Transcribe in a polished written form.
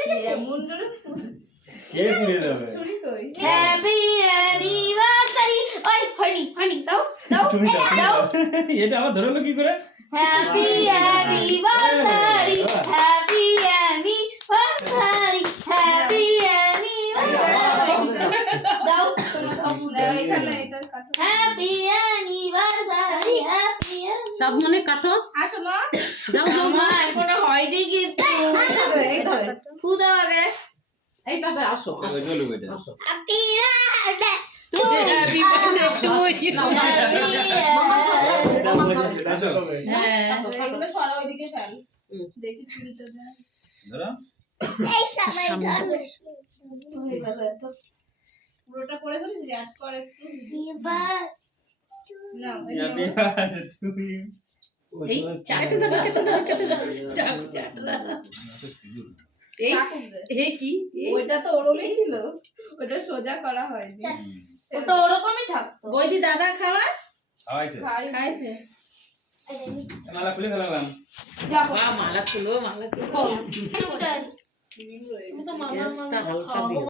লেগেছে মুন্ডরে কে পুড়ে যাবে ছুরি কই হ্যাপি অ্যানিভার্সারি ওই হয়নি দাও তুমি দাও এটা আবার ধরলো কি করে happy anniversary happy anniversary happy anniversary দাও এখানে এটা কাটো হ্যাপি অ্যানিভার্সারি হ্যাপি সব মনে কাটো আসো মা যাও যাও মা এখনো হয়নি কিন্তু এই ধরে ফু দাও আগে এই তবে আসো ওই চলো বেটা happy happy birthday to you হ্যাঁ এগুলো সরা ওইদিকে ফেল দেখি ছুরিটা দে ধরো পুরোটা করে ফেলিস অ্যাড কর একটু না হ্যাপি বার্থডে টু ইউ এই চাটে এই এই কি ওইটা তো ওরমই ছিল ওটা সোজা করা হয়নি ওটা ওরকমই থাকতো বৈদি দাদা খাওয়া খাওয়াইছে খাইছে মালা খুলে ফেলালাম যাবো মালা খুলো তুমি তো মামা গ্যাসটা হালকা দিও